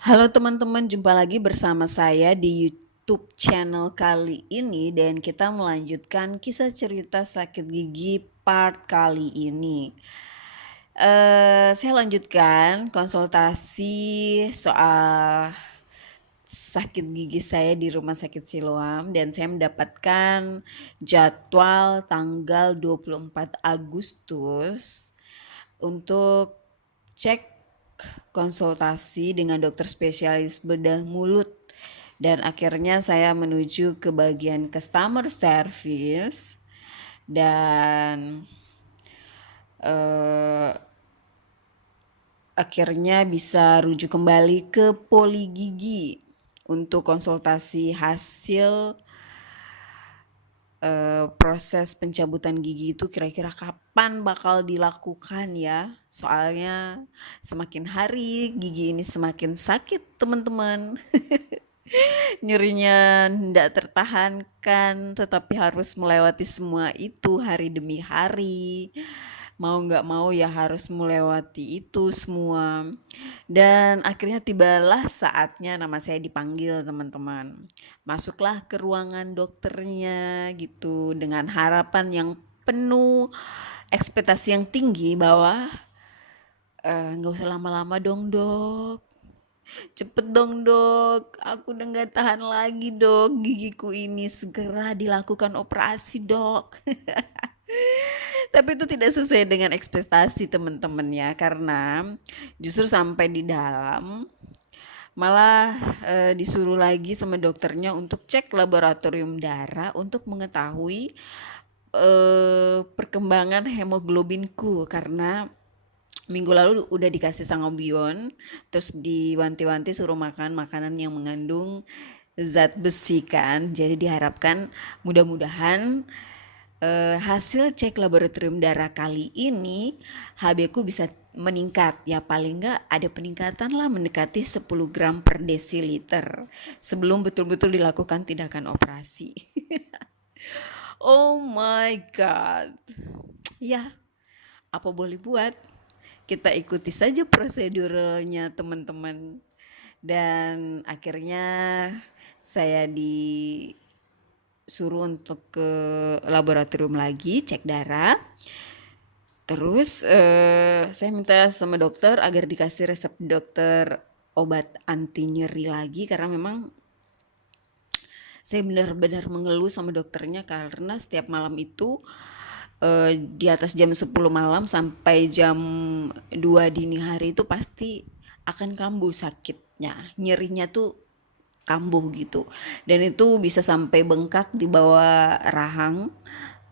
Halo teman-teman, jumpa lagi bersama saya di YouTube channel kali ini dan kita melanjutkan kisah cerita sakit gigi part kali ini. Saya lanjutkan konsultasi soal sakit gigi saya di Rumah Sakit Siloam dan saya mendapatkan jadwal tanggal 24 Agustus untuk cek konsultasi dengan dokter spesialis bedah mulut dan akhirnya saya menuju ke bagian customer service dan eh, akhirnya bisa rujuk kembali ke poli gigi untuk konsultasi hasil proses pencabutan gigi itu kira-kira kapan bakal dilakukan ya? Soalnya semakin hari gigi ini semakin sakit, teman-teman. Nyerinya tidak tertahankan, tetapi harus melewati semua itu hari demi hari. Mau nggak mau ya harus melewati itu semua. Dan akhirnya tibalah saatnya nama saya dipanggil teman-teman. Masuklah ke ruangan dokternya gitu dengan harapan yang penuh ekspektasi yang tinggi bahwa nggak usah lama-lama dong dok. Cepet dong dok, aku udah gak tahan lagi dok, gigiku ini segera dilakukan operasi dok. Tapi itu tidak sesuai dengan ekspektasi teman-teman ya, karena justru sampai di dalam malah disuruh lagi sama dokternya untuk cek laboratorium darah untuk mengetahui perkembangan hemoglobinku karena minggu lalu udah dikasih sangobion, terus diwanti-wanti suruh makan makanan yang mengandung zat besi kan. Jadi diharapkan mudah-mudahan hasil cek laboratorium darah kali ini HB ku bisa meningkat ya, paling nggak ada peningkatan lah mendekati 10 gram per desiliter sebelum betul-betul dilakukan tindakan operasi. Oh my god. Ya, apa boleh buat? Kita ikuti saja prosedurnya teman-teman. Dan akhirnya saya disuruh untuk ke laboratorium lagi cek darah. Terus saya minta sama dokter agar dikasih resep dokter obat anti nyeri lagi karena memang saya benar-benar mengeluh sama dokternya karena setiap malam itu di atas jam 10 malam sampai jam 2 dini hari itu pasti akan kambuh sakitnya. Nyerinya tuh kambuh gitu. Dan itu bisa sampai bengkak di bawah rahang.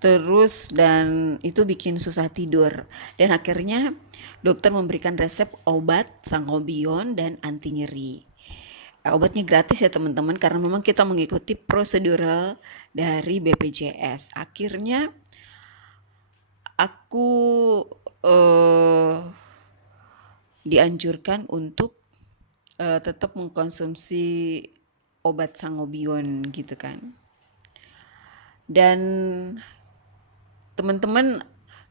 Terus dan itu bikin susah tidur. Dan akhirnya dokter memberikan resep obat sangobion dan anti nyeri. Obatnya gratis ya teman-teman karena memang kita mengikuti prosedural dari BPJS. Akhirnya aku eh, dianjurkan untuk tetap mengkonsumsi obat sangobion gitu kan. Dan teman-teman,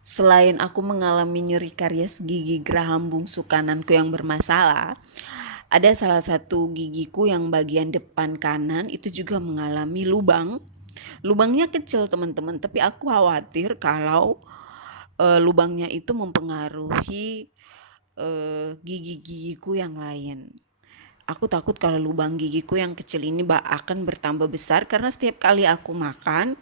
selain aku mengalami nyeri karies gigi geraham bungsu kananku yang bermasalah, ada salah satu gigiku yang bagian depan kanan itu juga mengalami lubang. Lubangnya kecil teman-teman, tapi aku khawatir kalau lubangnya itu mempengaruhi gigi-gigiku yang lain. Aku takut kalau lubang gigiku yang kecil ini akan bertambah besar karena setiap kali aku makan,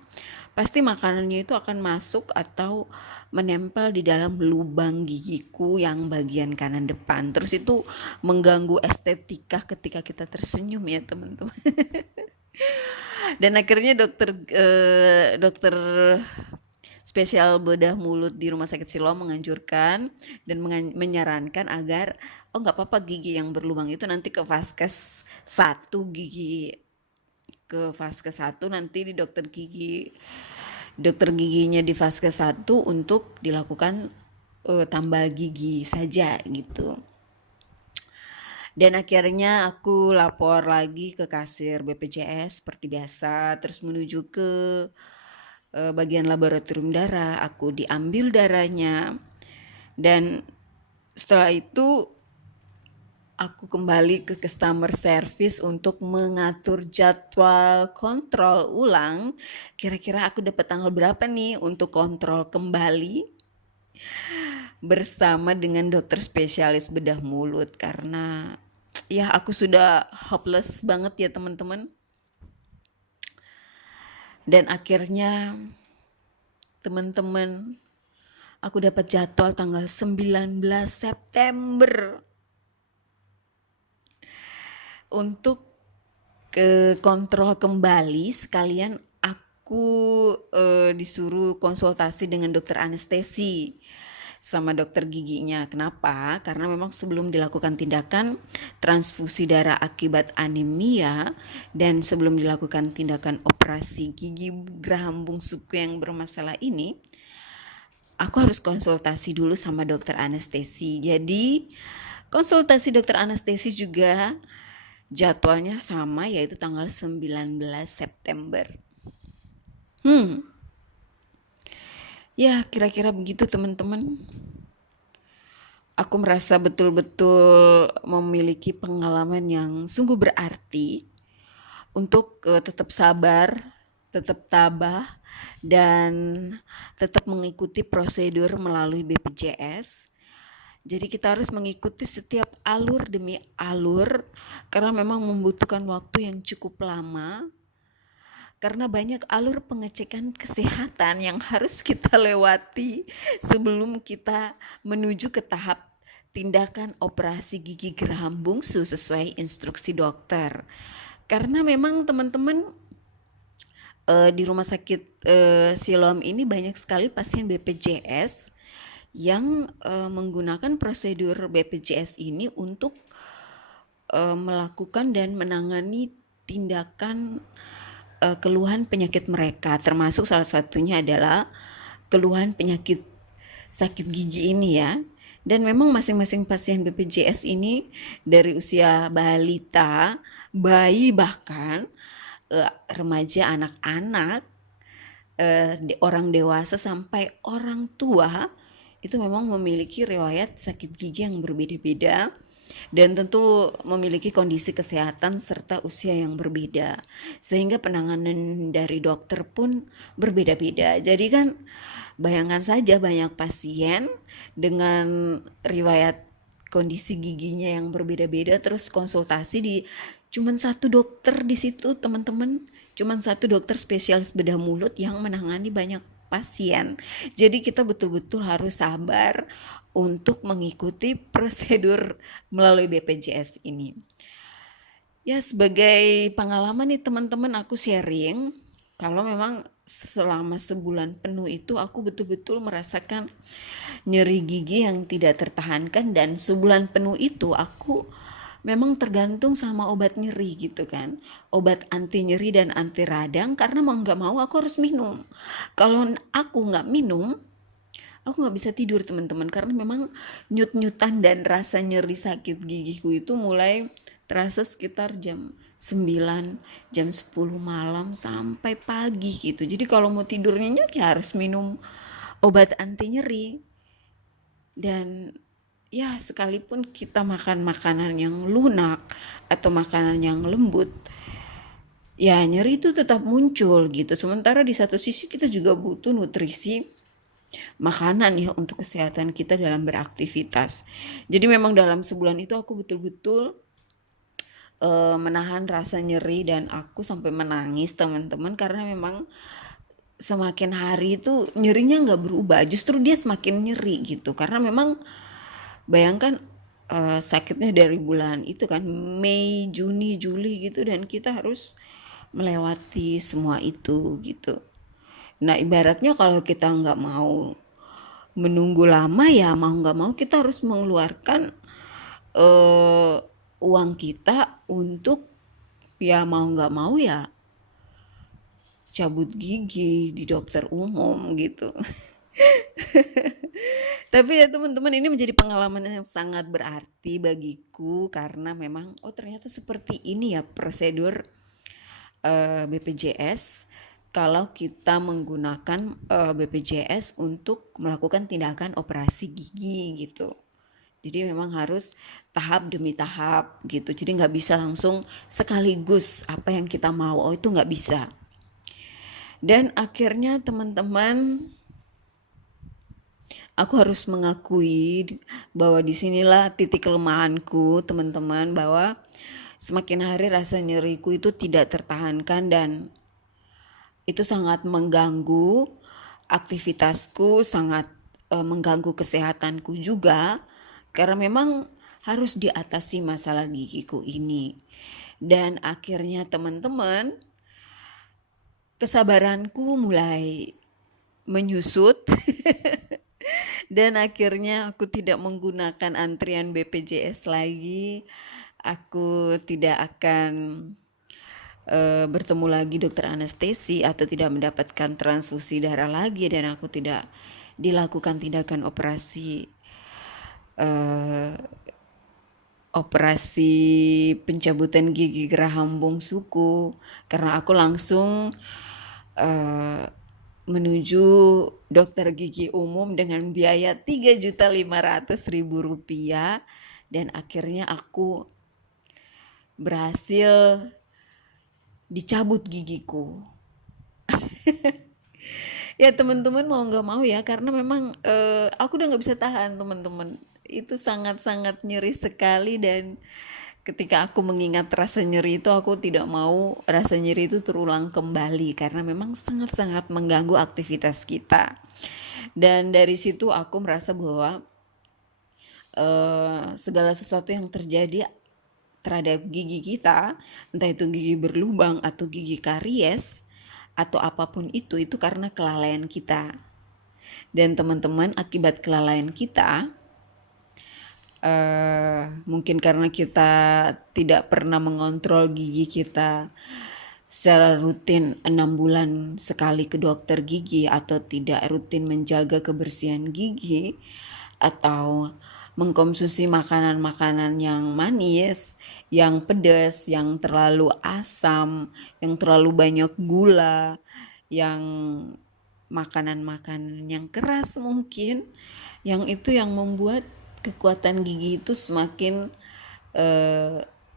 pasti makanannya itu akan masuk atau menempel di dalam lubang gigiku yang bagian kanan depan. Terus itu mengganggu estetika ketika kita tersenyum ya teman-teman. Dan akhirnya dokter spesial bedah mulut di Rumah Sakit Siloam menganjurkan dan menyarankan agar nggak apa-apa gigi yang berlubang itu nanti ke vaskes satu gigi ke vaskes satu nanti di dokter giginya di vaskes satu untuk dilakukan tambal gigi saja gitu. Dan akhirnya aku lapor lagi ke kasir BPJS seperti biasa, terus menuju ke bagian laboratorium darah, aku diambil darahnya. Dan setelah itu aku kembali ke customer service untuk mengatur jadwal kontrol ulang. Kira-kira aku dapat tanggal berapa nih untuk kontrol kembali bersama dengan dokter spesialis bedah mulut, karena ya aku sudah hopeless banget ya teman-teman. Dan akhirnya teman-teman, aku dapat jadwal tanggal 19 September untuk ke kontrol kembali, sekalian aku disuruh konsultasi dengan dokter anestesi sama dokter giginya. Kenapa? Karena memang sebelum dilakukan tindakan transfusi darah akibat anemia dan sebelum dilakukan tindakan operasi gigi geraham bungsuku yang bermasalah ini, aku harus konsultasi dulu sama dokter anestesi. Jadi konsultasi dokter anestesi juga jadwalnya sama, yaitu tanggal 19 September. Ya kira-kira begitu teman-teman. Aku merasa betul-betul memiliki pengalaman yang sungguh berarti untuk tetap sabar, tetap tabah, dan tetap mengikuti prosedur melalui BPJS. Jadi kita harus mengikuti setiap alur demi alur karena memang membutuhkan waktu yang cukup lama, karena banyak alur pengecekan kesehatan yang harus kita lewati sebelum kita menuju ke tahap tindakan operasi gigi geraham bungsu sesuai instruksi dokter. Karena memang teman-teman, di rumah sakit Siloam ini banyak sekali pasien BPJS yang menggunakan prosedur BPJS ini untuk melakukan dan menangani tindakan keluhan penyakit mereka, termasuk salah satunya adalah keluhan penyakit sakit gigi ini ya. Dan memang masing-masing pasien BPJS ini dari usia balita, bayi, bahkan remaja, anak-anak, orang dewasa sampai orang tua itu memang memiliki riwayat sakit gigi yang berbeda-beda dan tentu memiliki kondisi kesehatan serta usia yang berbeda, sehingga penanganan dari dokter pun berbeda-beda. Jadi kan bayangkan saja banyak pasien dengan riwayat kondisi giginya yang berbeda-beda, terus konsultasi di cuman satu dokter di situ teman-teman, cuman satu dokter spesialis bedah mulut yang menangani banyak pasien. Jadi kita betul-betul harus sabar untuk mengikuti prosedur melalui BPJS ini. Ya sebagai pengalaman nih teman-teman, aku sharing kalau memang selama sebulan penuh itu aku betul-betul merasakan nyeri gigi yang tidak tertahankan, dan sebulan penuh itu aku memang tergantung sama obat nyeri gitu kan, obat anti nyeri dan anti radang, karena mau nggak mau aku harus minum. Kalau aku nggak minum, aku nggak bisa tidur teman-teman, karena memang nyut-nyutan dan rasa nyeri sakit gigiku itu mulai terasa sekitar jam 9, jam 10 malam sampai pagi gitu. Jadi kalau mau tidur nyenyak ya harus minum obat anti nyeri. Dan ya sekalipun kita makan makanan yang lunak atau makanan yang lembut, ya nyeri itu tetap muncul gitu. Sementara di satu sisi kita juga butuh nutrisi makanan ya untuk kesehatan kita dalam beraktivitas. Jadi memang dalam sebulan itu aku betul-betul menahan rasa nyeri dan aku sampai menangis teman-teman, karena memang semakin hari itu nyerinya nggak berubah, justru dia semakin nyeri gitu. Karena memang bayangkan sakitnya dari bulan itu kan Mei, Juni, Juli gitu, dan kita harus melewati semua itu gitu. Nah ibaratnya kalau kita nggak mau menunggu lama, ya mau nggak mau kita harus mengeluarkan eh, uang kita untuk, ya mau nggak mau ya cabut gigi di dokter umum gitu. Tapi ya teman-teman, ini menjadi pengalaman yang sangat berarti bagiku, karena memang oh ternyata seperti ini ya prosedur BPJS kalau kita menggunakan BPJS untuk melakukan tindakan operasi gigi gitu. Jadi memang harus tahap demi tahap gitu. Jadi nggak bisa langsung sekaligus apa yang kita mau. Oh, itu nggak bisa. Dan akhirnya teman-teman, aku harus mengakui bahwa disinilah titik kelemahanku teman-teman, bahwa semakin hari rasa nyeriku itu tidak tertahankan dan itu sangat mengganggu aktivitasku, sangat mengganggu kesehatanku juga, karena memang harus diatasi masalah gigiku ini. Dan akhirnya teman-teman, kesabaranku mulai menyusut dan akhirnya aku tidak menggunakan antrian BPJS lagi. Aku tidak akan bertemu lagi dokter anestesi atau tidak mendapatkan transfusi darah lagi, dan aku tidak dilakukan tindakan operasi pencabutan gigi geraham bongsuku, karena aku langsung menuju dokter gigi umum dengan biaya Rp3.500.000, dan akhirnya aku berhasil dicabut gigiku. Ya teman-teman, mau nggak mau ya, karena memang aku udah nggak bisa tahan teman-teman. Itu sangat-sangat nyeri sekali, dan ketika aku mengingat rasa nyeri itu, aku tidak mau rasa nyeri itu terulang kembali, karena memang sangat-sangat mengganggu aktivitas kita. Dan dari situ aku merasa bahwa segala sesuatu yang terjadi terhadap gigi kita, entah itu gigi berlubang atau gigi karies atau apapun itu karena kelalaian kita. Dan teman-teman, akibat kelalaian kita, mungkin karena kita tidak pernah mengontrol gigi kita secara rutin 6 bulan sekali ke dokter gigi, atau tidak rutin menjaga kebersihan gigi, atau mengkonsumsi makanan-makanan yang manis, yang pedas, yang terlalu asam, yang terlalu banyak gula, yang makanan-makanan yang keras mungkin, yang itu yang membuat kekuatan gigi itu semakin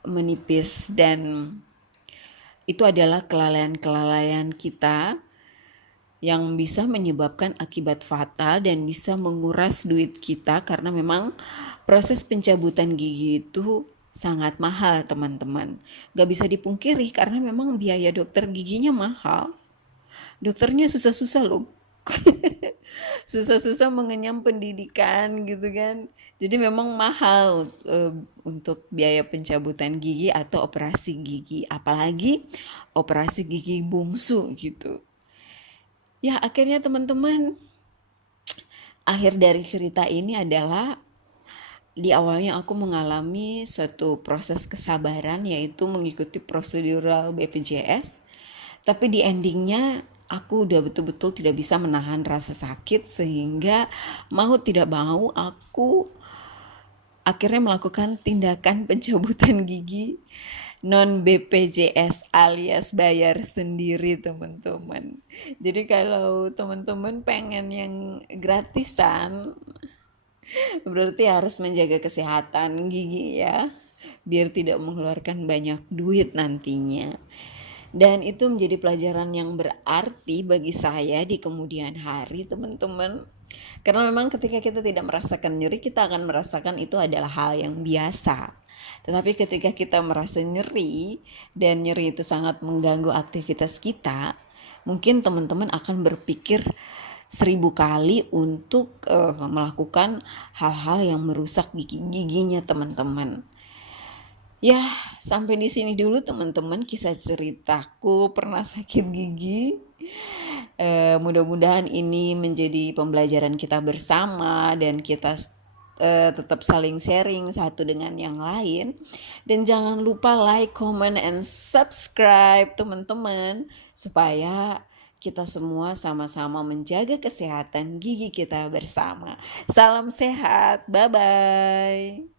menipis, dan itu adalah kelalaian-kelalaian kita yang bisa menyebabkan akibat fatal dan bisa menguras duit kita, karena memang proses pencabutan gigi itu sangat mahal teman-teman. Gak bisa dipungkiri karena memang biaya dokter giginya mahal. Dokternya susah-susah loh. Susah-susah mengenyam pendidikan gitu kan. Jadi memang mahal untuk biaya pencabutan gigi atau operasi gigi, apalagi operasi gigi bungsu gitu. Ya akhirnya teman-teman, akhir dari cerita ini adalah di awalnya aku mengalami suatu proses kesabaran, yaitu mengikuti prosedural BPJS. Tapi di endingnya aku udah betul-betul tidak bisa menahan rasa sakit, sehingga mau tidak mau aku akhirnya melakukan tindakan pencabutan gigi non BPJS alias bayar sendiri teman-teman. Jadi kalau teman-teman pengen yang gratisan, berarti harus menjaga kesehatan gigi ya, biar tidak mengeluarkan banyak duit nantinya. Dan itu menjadi pelajaran yang berarti bagi saya di kemudian hari teman-teman. Karena memang ketika kita tidak merasakan nyeri, kita akan merasakan itu adalah hal yang biasa. Tetapi ketika kita merasa nyeri, dan nyeri itu sangat mengganggu aktivitas kita, mungkin teman-teman akan berpikir 1000 kali untuk melakukan hal-hal yang merusak giginya teman-teman. Ya, sampai di sini dulu teman-teman kisah ceritaku pernah sakit gigi. Mudah-mudahan ini menjadi pembelajaran kita bersama, dan kita tetap saling sharing satu dengan yang lain. Dan jangan lupa like, comment, and subscribe teman-teman, supaya kita semua sama-sama menjaga kesehatan gigi kita bersama. Salam sehat, bye-bye.